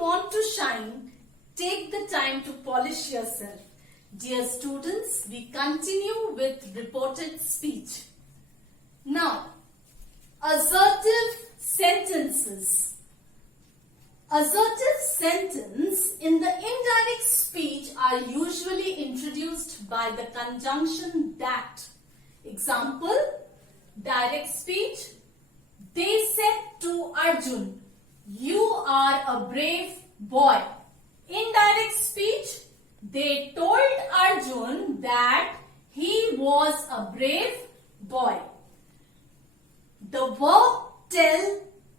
you want to shine, take the time to polish yourself. Dear students, we continue with reported speech. Now, assertive sentences. Assertive sentences in the indirect speech are usually introduced by the conjunction that. Example, direct speech. They said to Arjun, "You are a brave boy." Indirect speech, they told Arjun that he was a brave boy. The verb tell,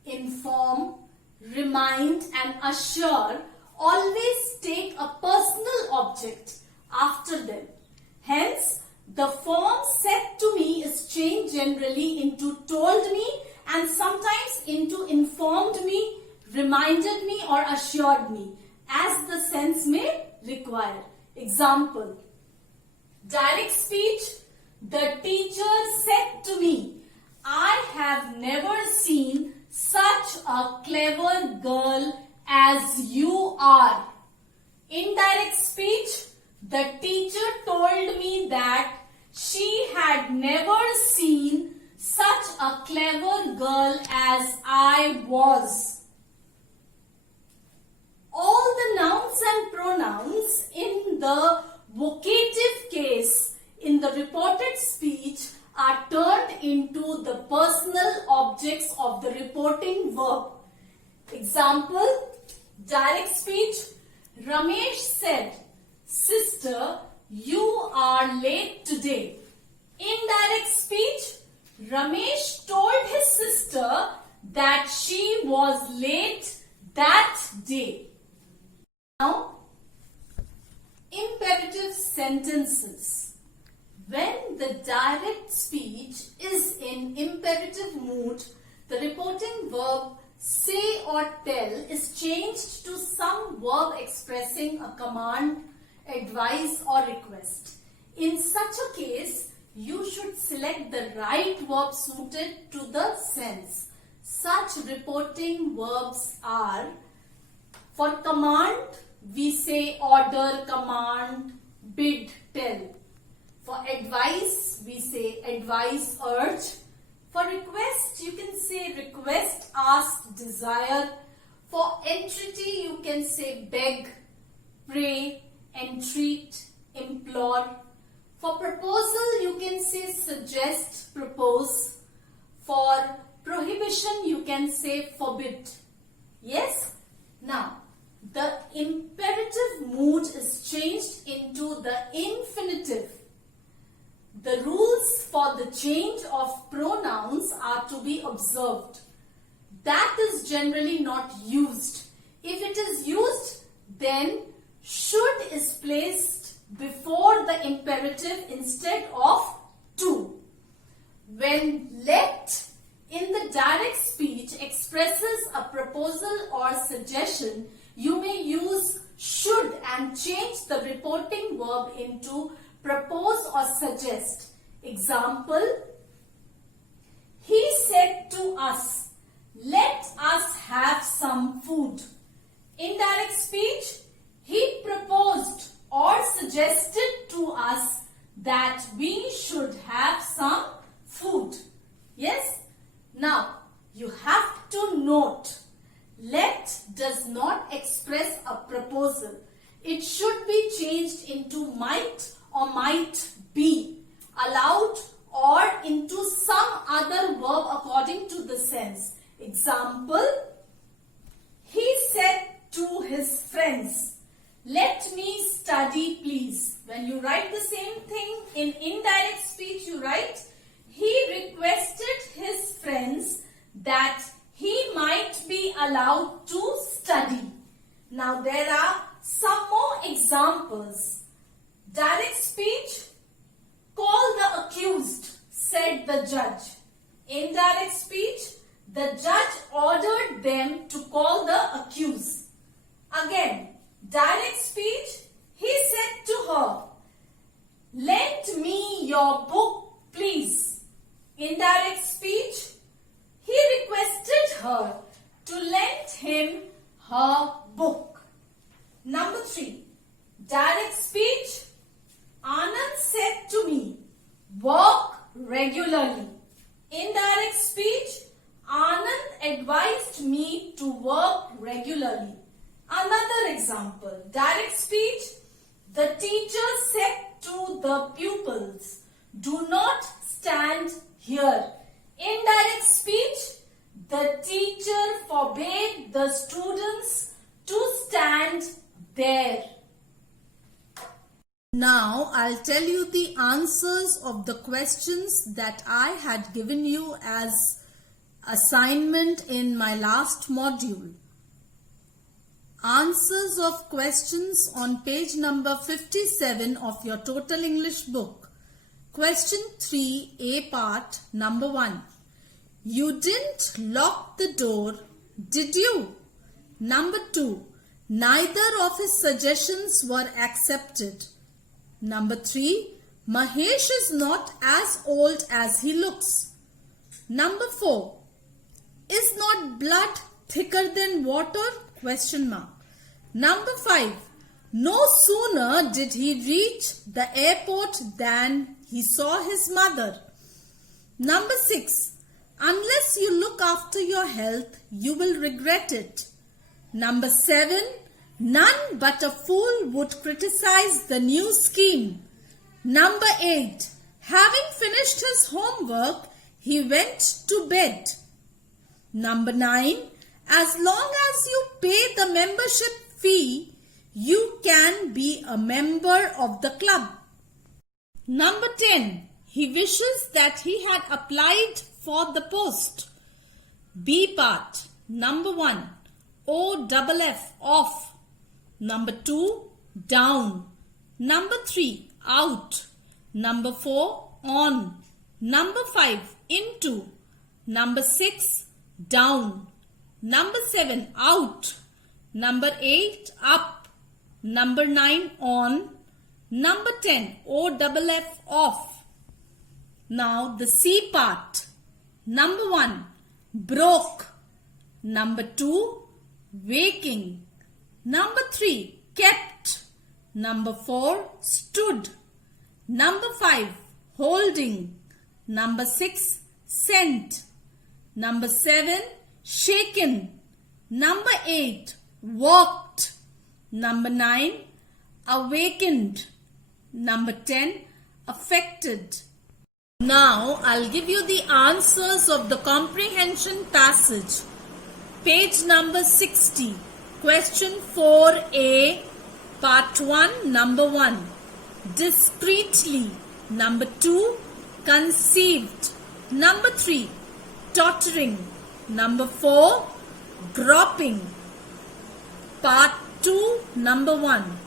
inform, remind and assure always take a personal object after them. Hence, the form said to me is changed generally into told me and sometimes into informed me, reminded me or assured me, as the sense may require. Example, direct speech, the teacher said to me, "I have never seen such a clever girl as you are." Indirect speech, the teacher told me that she had never seen such a clever girl as I was. All the nouns and pronouns in the vocative case in the reported speech are turned into the personal objects of the reporting verb. Example, direct speech, Ramesh said, "Sister, you are late today." Indirect speech, Ramesh told his sister that she was late that day. Now, imperative sentences. When the direct speech is in imperative mood, the reporting verb say or tell is changed to some verb expressing a command, advice or request. In such a case, you should select the right verb suited to the sense. Such reporting verbs are, for command, we say order, command, bid, tell. For advice, we say advise, urge. For request, you can say request, ask, desire. For entreaty, you can say beg, pray, entreat, implore. For proposal, you can say suggest, propose. For prohibition, you can say forbid. Yes? Now, the imperative mood is changed into the infinitive. The rules for the change of pronouns are to be observed. That is generally not used. If it is used, then should is placed before the imperative instead of to. When let in the direct speech expresses a proposal or suggestion, you may use should and change the reporting verb into propose or suggest. Example, he said to us, "Let us have some food." Indirect speech, he proposed or suggested to us that we should have some food. Yes? Now, you have to note, let does not express a proposal. It should be changed into might or might be, allowed or into some other verb according to the sense. Example, he said to his friends, "Let me study please." When you write the same thing in indirect speech, you write, he requested his friends that he might be allowed to study. Now there are some more examples. Direct speech, "Call the accused," said the judge. Indirect speech, the judge ordered them to call the accused. Again, direct speech, he said to her, "Lend me your book, please." Indirect speech, he requested her to lend him her a book. Number 3. Direct speech. Anand said to me, walk regularly. Indirect speech. Anand advised me to work regularly. Another example. Direct speech. The teacher said to the pupils, do not stand here. Indirect speech. The teacher forbade the students to stand there. Now I'll tell you the answers of the questions that I had given you as assignment in my last module. Answers of questions on page number 57 of your Total English book. Question 3, A part, number 1. You didn't lock the door, did you? Number 2. Neither of his suggestions were accepted. Number 3. Mahesh is not as old as he looks. Number 4. Is not blood thicker than water? Question mark. Number 5. No sooner did he reach the airport than he saw his mother. Number 6. Unless you look after your health, you will regret it. Number 7. None but a fool would criticize the new scheme. Number 8. Having finished his homework, he went to bed. Number 9. As long as you pay the membership fee, you can be a member of the club. Number 10. He wishes that he had applied for the post. B part. Number 1. OFF, off. Number 2. Down. Number 3. Out. Number 4. On. Number 5. Into. Number 6. Down. Number 7. Out. Number 8. Up. Number 9. On. Number 10. OFF, off. Now the C part. Number 1. Broke. Number 2. Waking. Number 3. Kept. Number 4. Stood. Number 5. Holding. Number 6. Sent. Number 7. Shaken. Number 8. Walked. Number 9. Awakened. Number 10. Affected. Now I'll give you the answers of the comprehension passage. Page number 60. Question 4A, part 1, number 1. Discreetly. Number 2. Conceived. Number 3. Tottering. Number 4. Groping. Part 2, number 1.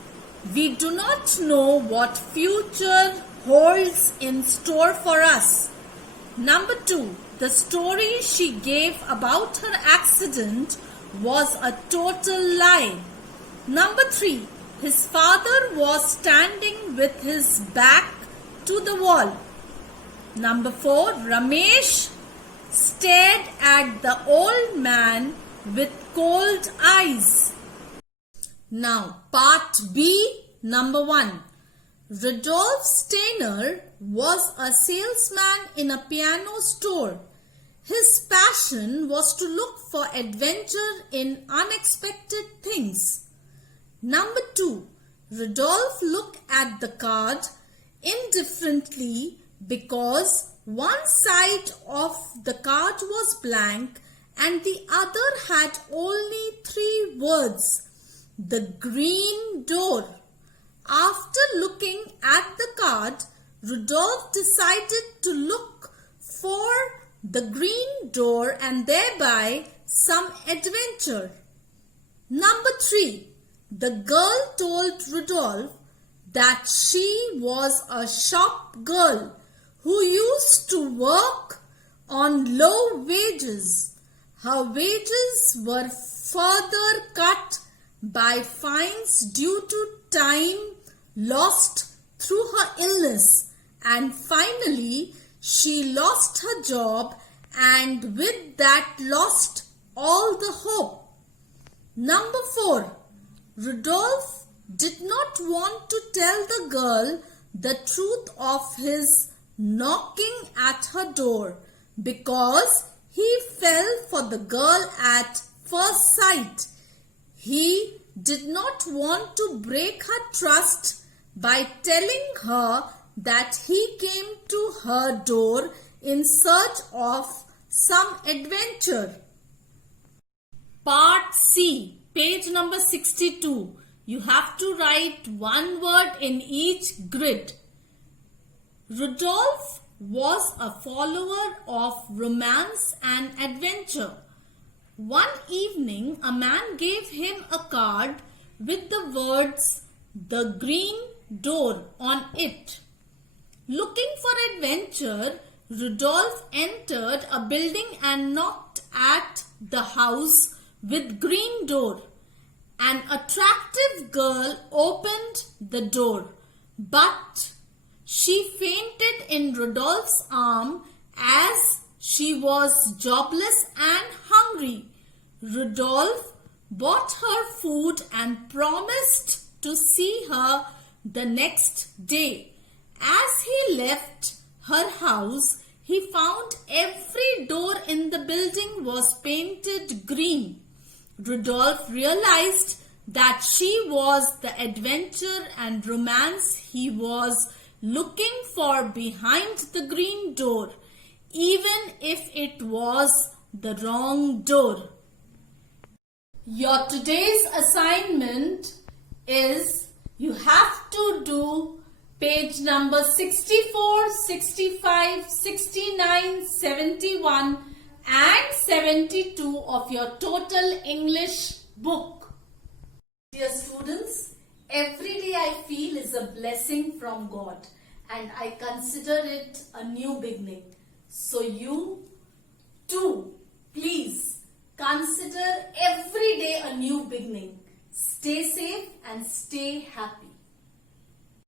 We do not know what future holds in store for us. Number 2. The story she gave about her accident was a total lie. Number 3. His father was standing with his back to the wall. Number 4. Ramesh stared at the old man with cold eyes. Now, part B, number 1. Rudolf Steiner was a salesman in a piano store. His passion was to look for adventure in unexpected things. Number 2. Rudolf looked at the card indifferently because one side of the card was blank and the other had only 3 words. The green door. After looking at the card, Rudolf decided to look for the green door and thereby some adventure. Number 3. The girl told Rudolf that she was a shop girl who used to work on low wages. Her wages were further cut by fines due to time lost through her illness, and finally she lost her job and with that lost all the hope. Number 4. Rudolph did not want to tell the girl the truth of his knocking at her door because he fell for the girl at first sight. He did not want to break her trust by telling her that he came to her door in search of some adventure. Part C, page number 62. You have to write one word in each grid. Rudolph was a follower of romance and adventure. One evening, a man gave him a card with the words "The Green Door" on it. Looking for adventure, Rudolph entered a building and knocked at the house with green door. An attractive girl opened the door, but she fainted in Rudolph's arm as she was jobless and hungry. Rudolph bought her food and promised to see her the next day. As he left her house, he found every door in the building was painted green. Rudolph realized that she was the adventure and romance he was looking for behind the green door, even if it was the wrong door. Your today's assignment is you have to do page number 64, 65, 69, 71 and 72 of your total English book. Dear students, every day I feel is a blessing from God and I consider it a new beginning. So you too, please consider every day a new beginning. Stay safe and stay happy.